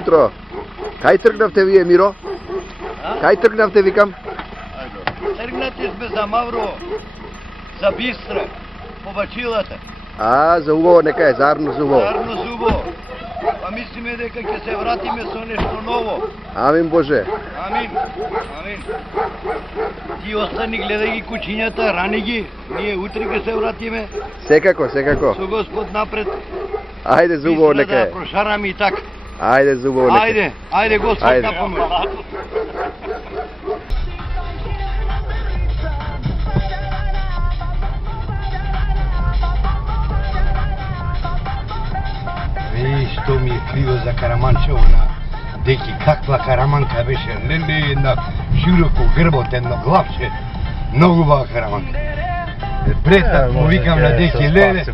утро. Кај тргнавте вие, Миро? Кај тргнавте, викам? Тргнати сме за Мавро, за Бистра, по бачилата. За убаво нека е, зарно за убаво. Зарно зубо. Па мислиме дека ќе се вратиме со нешто ново. Амин Боже. Амин. Амин. Ти остани гледај ги кучињата, рани ги. Ние утре ќе се вратиме. Секако, секако. Со Господ напред. Ајде за убаво Бистра нека е. да прошараме и така. Ајде за убаво нека е. Ајде Господ Ајде. да помогне. Што ми е криво за Караманчево на деки, каква караманка беше, леле, една широко грбот, едно главче, многу бава караманка. Пред му викам на деки, леле,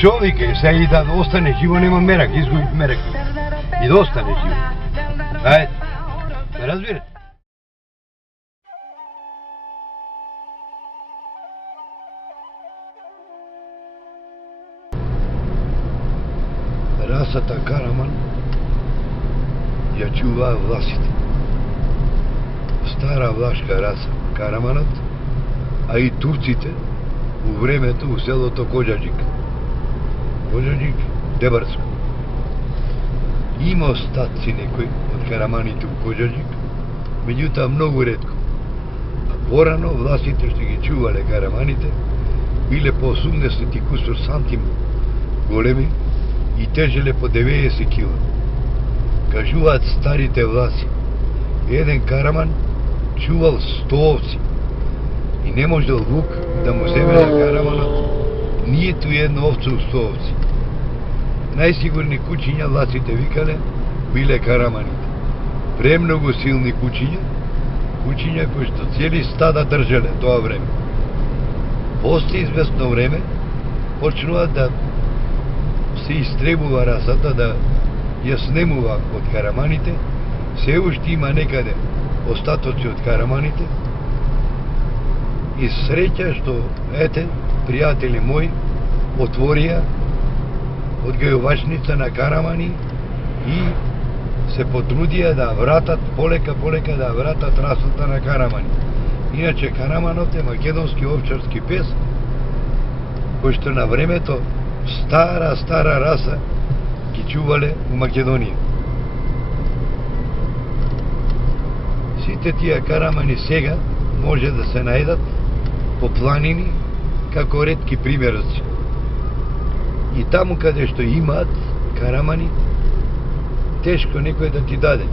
шо вика, сега и да остане живо, нема мерак, изгуби мерак. И да остане живо. Ајде, ме разбирате? Расата Караман ја чуваа власите. Стара влашка раса Караманот, а и турците у времето у селото Коджаджик. Коджаджик, Дебарско. Има остатци некои од караманите у Коджаджик, меѓутоа многу ретко. Порано властите што ги чувале караманите биле по 80 и кусор сантим големи и тежеле по 90 кила. Кажуваат старите власи, еден караман чувал 100 овци и не можел вук да му земе на караманот нијету едно овцо у 100 овци. Најсигурни кучиња власите викале биле караманите. Премногу силни кучиња кои што цели стада држеле тоа време. После известно време почнува да се истребува расата, да ја снемува од караманите, се уште има некаде остатоци од караманите и среќа што, ете, пријатели мои отворија одгајувачница на карамани и се потрудија да вратат полека да вратат расата на карамани. Иначе караманот е македонски овчарски пес кој што на времето стара раса ги чувале у Македонија. Сите тие карамани сега може да се најдат по планини како ретки примероци. И таму каде што имаат карамани, тешко некој да ти даде.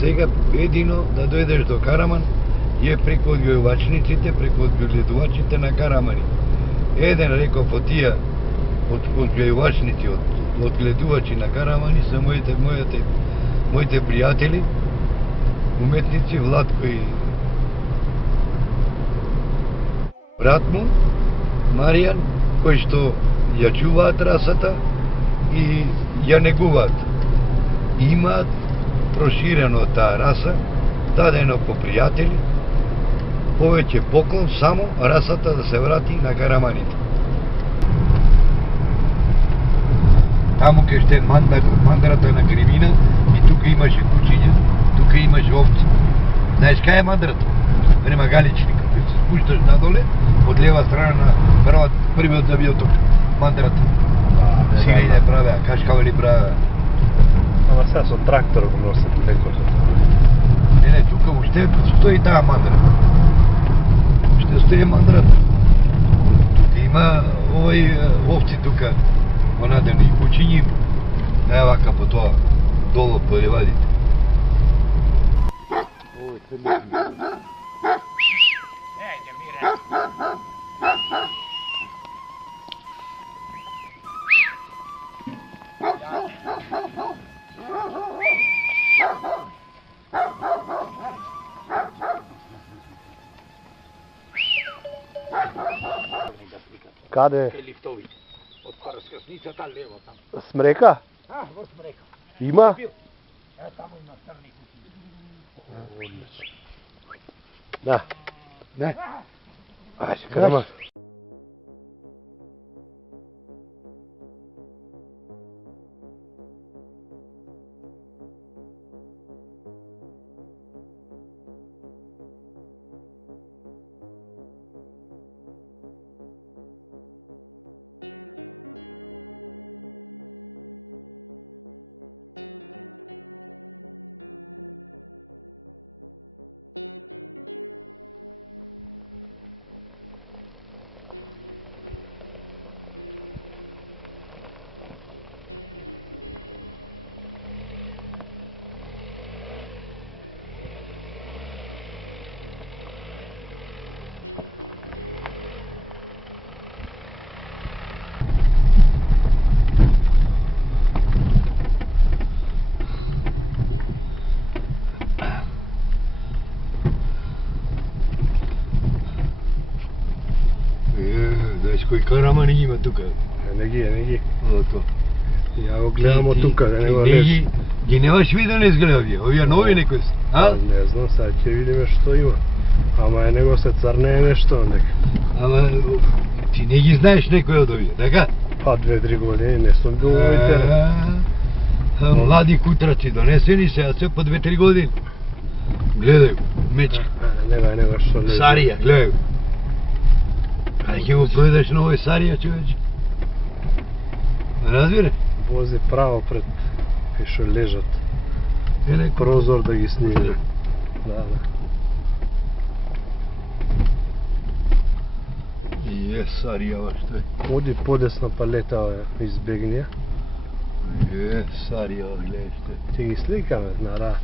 Сега едино да дојдеш до караман е преку одгајувачниците, преку одгледувачите на карамани. Еден реков од тие одгајувачници, одгледувачи на карамани се моите пријатели, уметници Владко и брат му, Маријан, кои што ја чуваат расата и ја негуваат. Имаат проширено таа раса, дадено по пријатели, повеќе поклон само расата да се врати на караманите. Таму кај што е мандрата на Кривина и тука имаше кучиња, тука имаше овци. Знаеш кај е мандрата? Према Галичника, кога се спушташ надоле, од лева страна на првиот завиоток мандрата. Сирење правеа, кашкавали правеа. Ама сега со трактор го носат леко. Не, тука уште стои таа мандрата. Уште стои мандрата. Тука има овци тука, онадени и кучињи, не вака по тоа, долу по ливадите. Ејде, мире. Каде? Лифтовите. Од разкрсницата лево там. Смрека? Во Смрека. Има? Таму има црни кучиња. Одлично. Да. Не. Ајде, караман. Знаеш кои карамани има тука? Не ги. Ото. Ја го гледам од тука, да не го леш. Ги немаш виден изгледа овие нови некои се. А? Не знам, сега ќе видиме што има. Ама е него се црне нешто нека. Ама ти не ги знаеш некои од овие, така? Па 2-3 години не сум бил во овој терен. Млади кутраци донесени се, се по 2-3 години. Гледај, мечка. Него што лежи. Сарија, гледај. Ај ќе го проведеш на овој Сарија, човече. Разбира? Вози право пред кај што лежат. Еле Прозор да ги снима. Да. Е, Сарија, што е? Оди подесно палета избегни. Е, Сарија, гледај што е. Ќе ги сликаме на ра.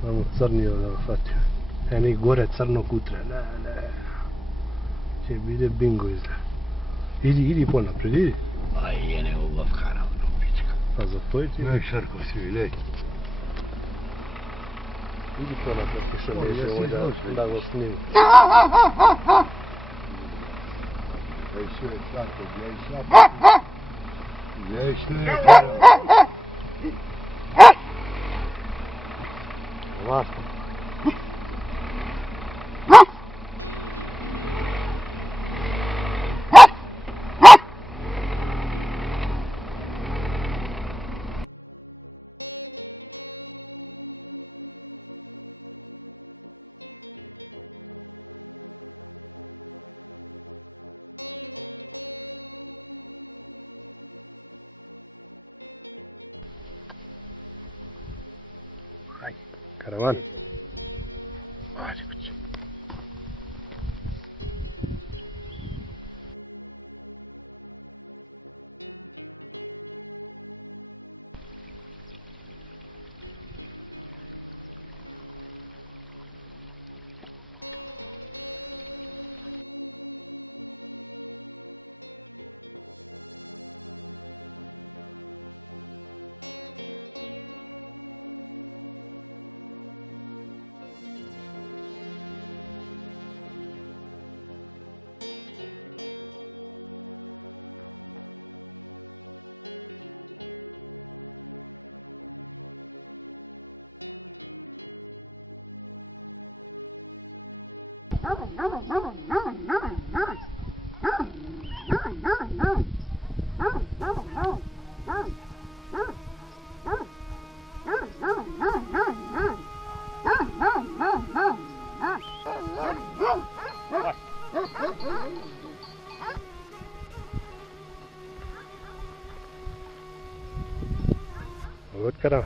Само црниот да го фатиме. Ени горе црно кутре. Не. Ќе биде бинго изгледа. Иди понапред, иди. Ај, не го вкарам на пичка. Па за тој ти. Нај Шарков си, гледај. Иди понапред, кај што лежи овој да го сними. Гледај што е Шарков, гледај Шарков. Гледај што е Шарков. Васно. Караван. Ајде куќи. Good kara.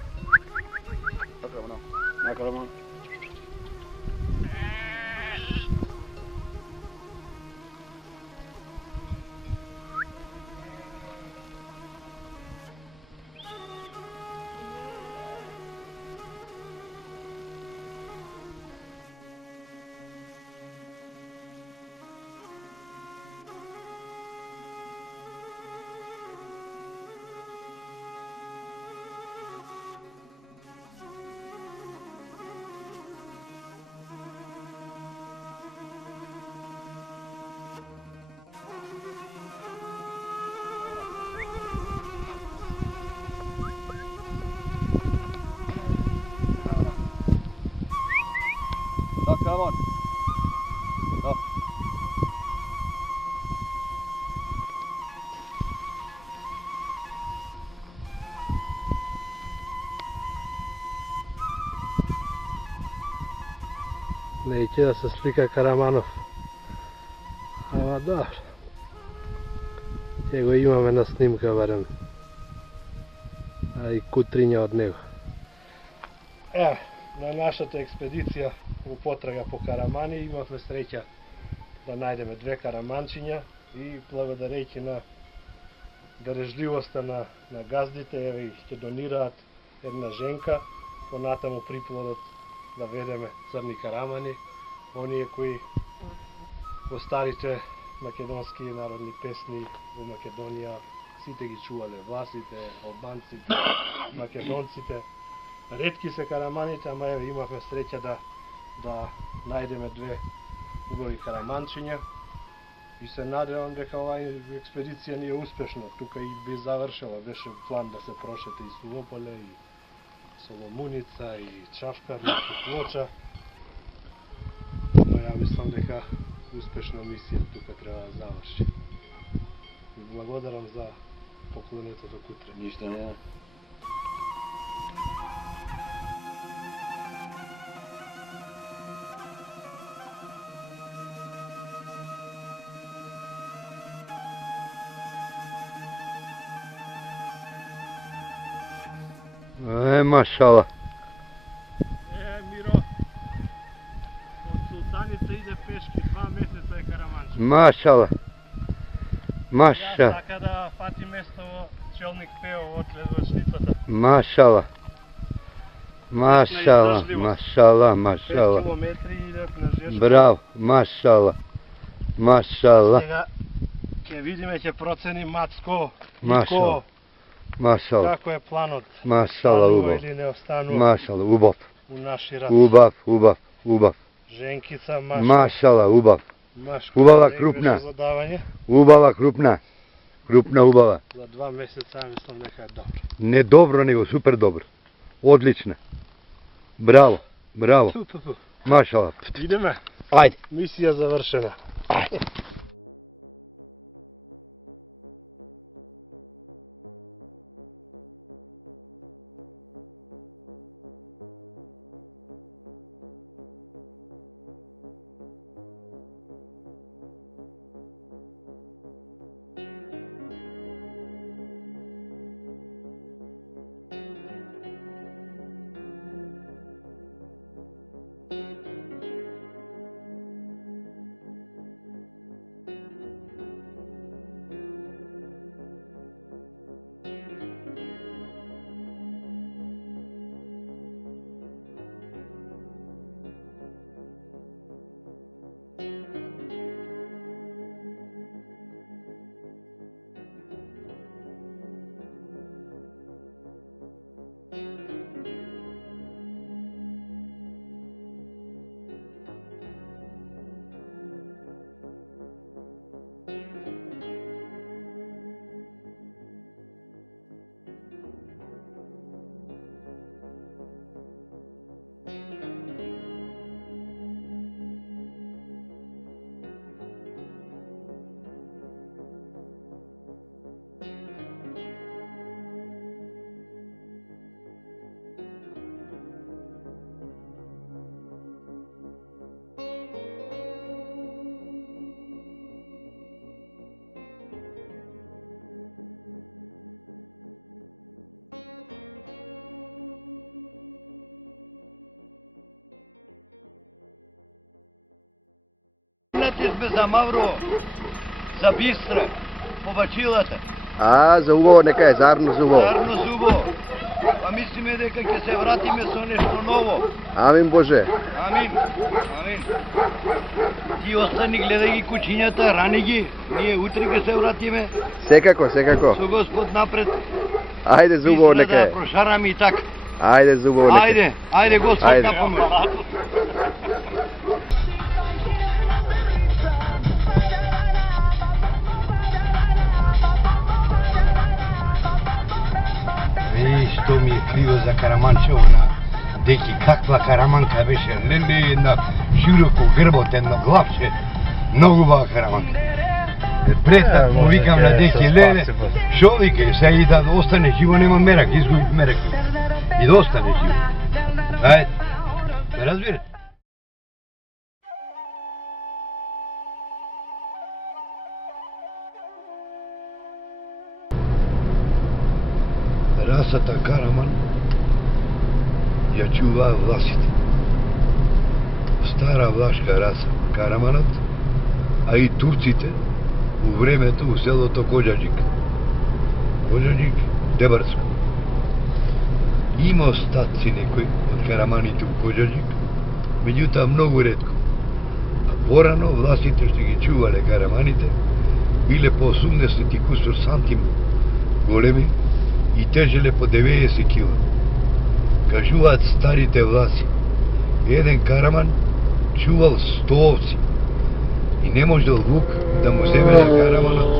Come on. Go. Neće da se slika Karamanov. Ама добро. Ќе го имаме на снимка барем. А и кутриња од него. На нашата експедиција во потрага по карамани имавме среќа да најдеме 2 караманчиња и благодарејќи на дарежливоста на газдите, еве ќе донираат една женка, понатаму приплодот да ведеме црни карамани, оние кои во старите македонски народни песни во Македонија. Сите ги чувале, власите, албанците, македонците. Ретки се караманите, ама еве имавме среќа да најдеме две убави караманчиња. И се надевам дека оваа експедиција ни е успешна. Тука и би завршила, беше план да се прошете и Сулополе, и Соломуница, и Чавкар, и Плоча. Но ја мислам дека успешна мисија тука треба да заврши. И благодарам за поклонето до кутре. Ништо не. Машала. Миро, од Султаница иде пешки, 2 месеца е караманче. Машала. Јас Маша. така да фати место во Челник Пео од ледвачницата. Машала. Машала. Машала. 5 Машала. километри идев на жешко. Браво. Машала. Машала. Сега ќе видиме, ќе процени Мацко, Машала. Нико, Машала. како е планот. Машала Останува убав. или не останува Машала убав. у наши рад. Убав. Женкица, Машко. Машала убав. Машко, Убава, не крупна. беше задавање. Убава крупна. Крупна убава. За 2 месеца мислам дека е добро. Не добро, него супер добро. Одлична. Браво. Браво. Ту. Машала. Идеме. Ајде. Мисија завршена. Сме за Мавро, за Бистра, по бачилата. За убаво нека е, зарно за убаво. Зарно зубо. Па мислиме дека ќе се вратиме со нешто ново. Амин Боже. Амин. Ти остани, гледај ги кучињата, рани ги. Ние утре ќе се вратиме. Секако. Со Господ напред. Ајде за убаво нека Да е. прошараме и така. Ајде за убаво нека е. Ајде Господ Ајде. на помош. Што ми е криво за Караманчево на деки, каква караманка беше, леле, една широко грбот, едно главче, многу убава караманка. Пред му викам на деки, леле, шо вика, сега и да остане живо, нема мерак, изгуби мерак. И да остане живо. Ајде, ме разбирате? Расата Караман ја чуваа власите. Стара влашка раса Караманот, а и турците у времето у селото Коџаџик. Коџаџик, Дебарско. Има остатци некои од караманите у Коџаџик, меѓутоа многу ретко. порано властите што ги чувале караманите биле по 80 и кусор сантим големи и тежеле по 90 кила. Кажуваат старите власи, еден караман чувал 100 овци и не можел вук да му земе на караманот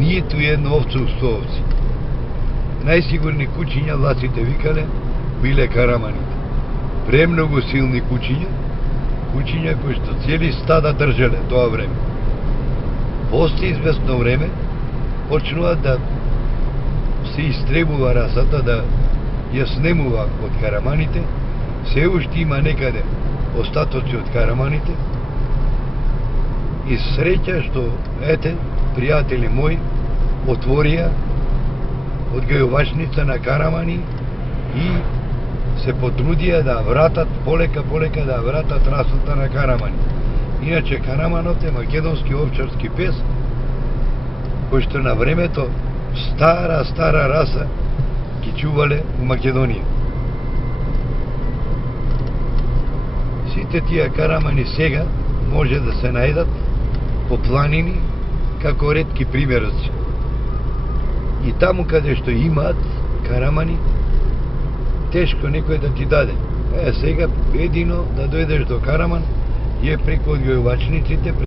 нијету една овца у 100 овци. Најсигурни кучиња власите викале биле караманите. Премногу силни кучиња кои што цели стада држеле тоа време. После известно време почнува да се истребува расата, да ја снемува од караманите, се уште има некаде остатоци од караманите и среќа што, ете, пријатели мои, отворија одгајувачница на карамани и се потрудија да вратат полека да вратат расата на карамани. Иначе караманот е македонски овчарски пес, кој што на времето стара раса ги чувале у Македонија. Сите тие карамани сега може да се најдат по планини како ретки примероци. И таму каде што имаат карамани, тешко некој да ти даде. Сега едино да дојдеш до караман е преку одгајувачниците.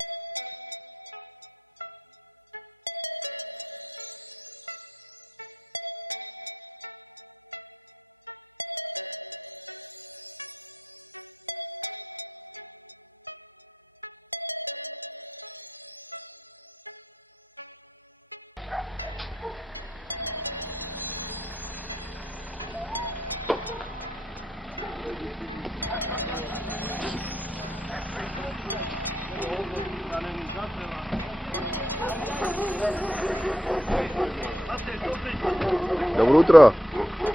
Добро утро.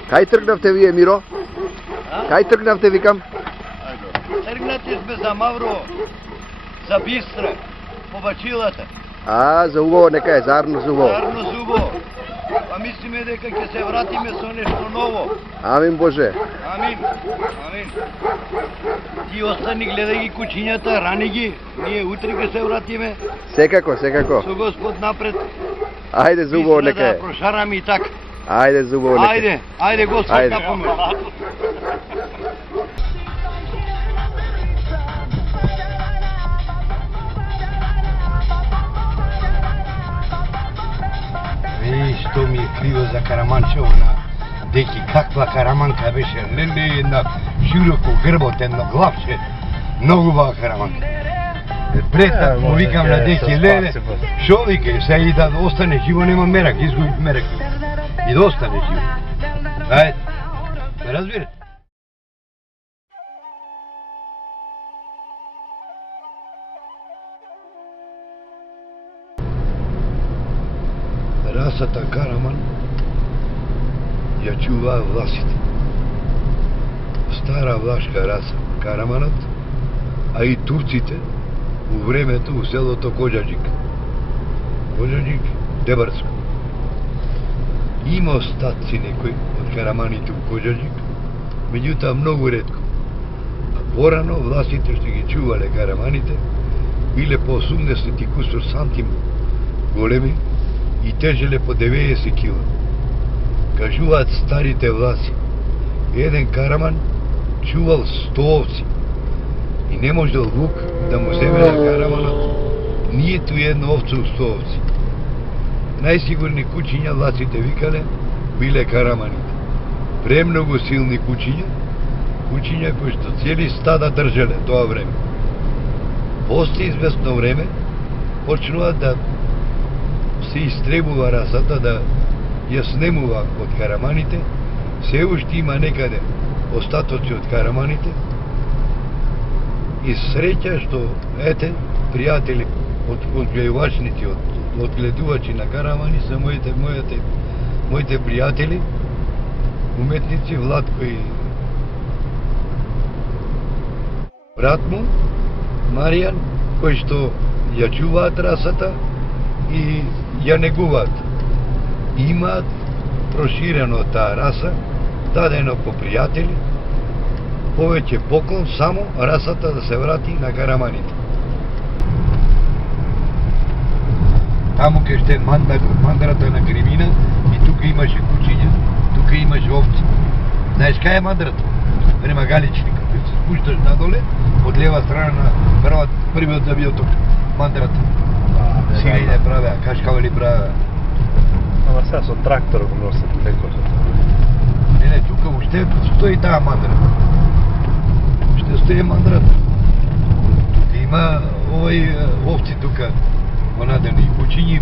Кај тргнавте вие, Миро? Кај тргнавте, викам? Тргнати сме за Мавро, за Бистра, по бачилата. За убаво нека е, зарно за убаво. Зарно за убаво. Па мислиме дека ќе се вратиме со нешто ново. Амин Боже. Амин. Ти остани, гледај ги кучињата, рани ги. Ние утре ќе се вратиме. Секако. Со Господ напред. Ајде за убаво нека е. Да прошараме и така. Ајде за убаво нека е. Ајде Господ на помош. Што ми е криво за Караманчево на деки, каква караманка беше, леле, една широко грбот, едно главче, многу бава караманка. Пред му викам на деки, леле, шо вика, сега и да остане живо, нема мерак, изгуби мерак. И да остане живо. Ајде, ме разбирате? Расата караман ја чуваа власите. Стара влашка раса караманот, а и турците у времето у селото Коџаџик. Коџаџик, Дебарско. Има остатци некои од караманите у Коџаџик, меѓутоа многу ретко. Порано властите што ги чувале караманите биле по 80 и кусор сантим големи и тежеле по 90 кила. Кажуваат старите власи, еден караман чувал 100 овци и не можел вук да му земе на караманот нијету една овца у 100 овци. Најсигурни кучиња власите викале биле караманите. Премногу силни кучиња кои што цели стада држеле тоа време. После известно време почнува да се истребува расата, да ја снемува од караманите, се уште има некаде остатоци од караманите и среќа што, ете, пријатели, одгледувачници, одгледувачи на карамани се моите пријатели, уметници Владко и брат му, Маријан, кои што ја чуваат расата и ја негуваат. Имаат проширено таа раса, дадено по пријатели, повеќе поклон само расата да се врати на караманите. Таму ке ще мандрата на Кремина и тука имаше кучиња, тука имаше овци. Знаеш кај е мандрата? Према Галичника, кога се спушташ надоле, од лева страна на првиот завиоток мандрата. Сирење правеа, кашкавали правеа. Ама сега со трактор го носат лекото. Не, тука уште стои таа мандрата. Уште стои мандрата. Тука има овци тука, онадени кучињи,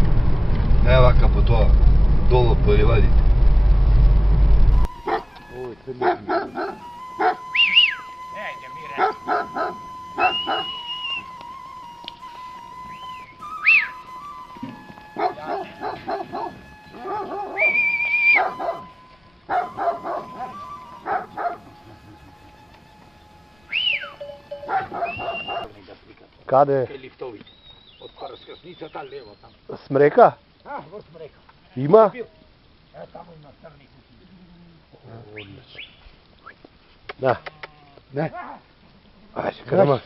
не вака по тоа, долу по ливадите. Каде? Лифтовите. Од раскрсницата лево там. Смрека? Во смрека. Има? Таму има црни кучиња. Одлично. Да. Не. Ајде, Караман.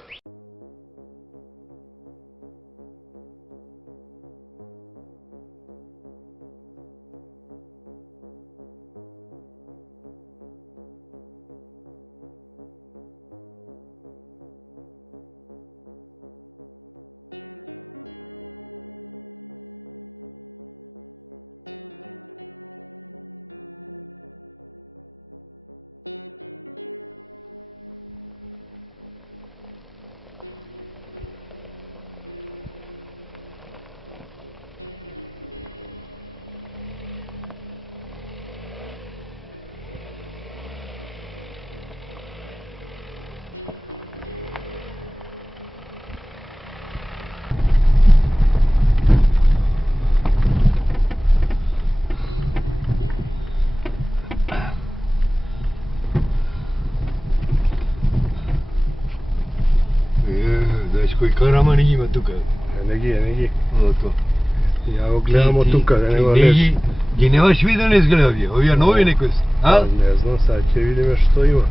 Знаеш кој карамани има тука? Не ги. Ото. Ја го гледам од тука, да не го леш. Ги немаш виден изгледа овие нови некои се. А? Не знам, сега ќе видиме што има.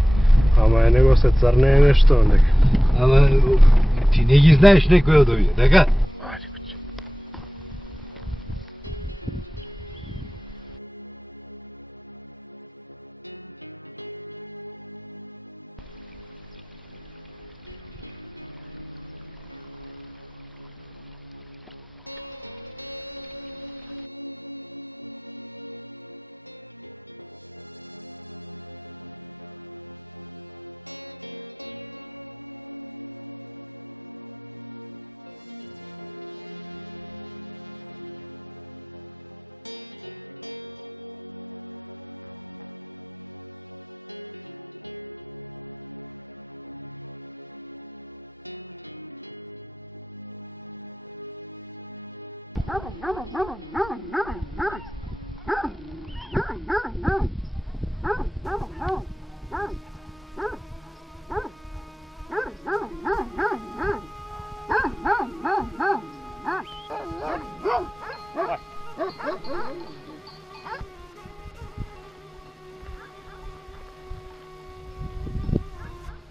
Ама е него се црне нешто нека. Ама ти не ги знаеш некој од овие, така?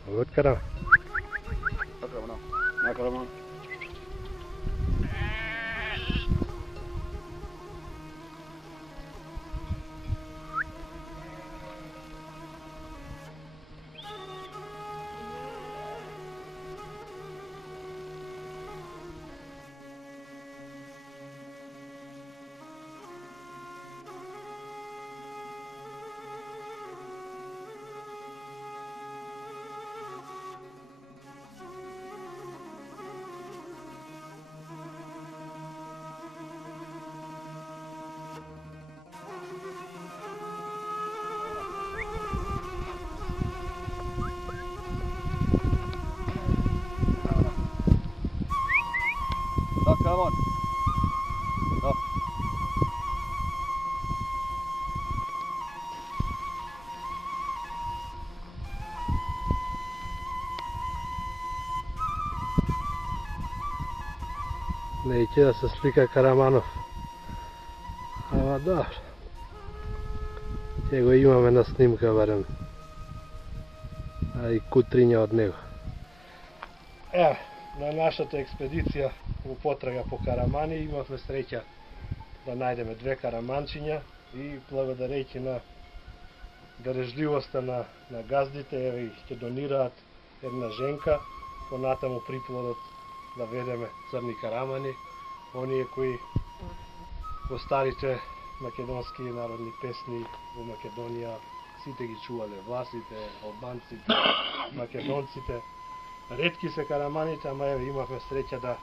Вот Караман. На Караман. Da, Karamon. Da. Neće da se slika Karamanov. Ама dobro. Ќе го имаме на снимка барем. А и кутриња од него. На нашата експедиција во потрага по Карамани имавме среќа да најдеме 2 караманчиња и благодарејќи на дарежливоста на газдите, еве и ќе донираат една женка, понатаму приплодот да ведеме црни карамани, оние кои во старите македонски народни песни во Македонија сите ги чувале, власите, албанците, македонците. Ретки се караманите, ама еве имавме среќа да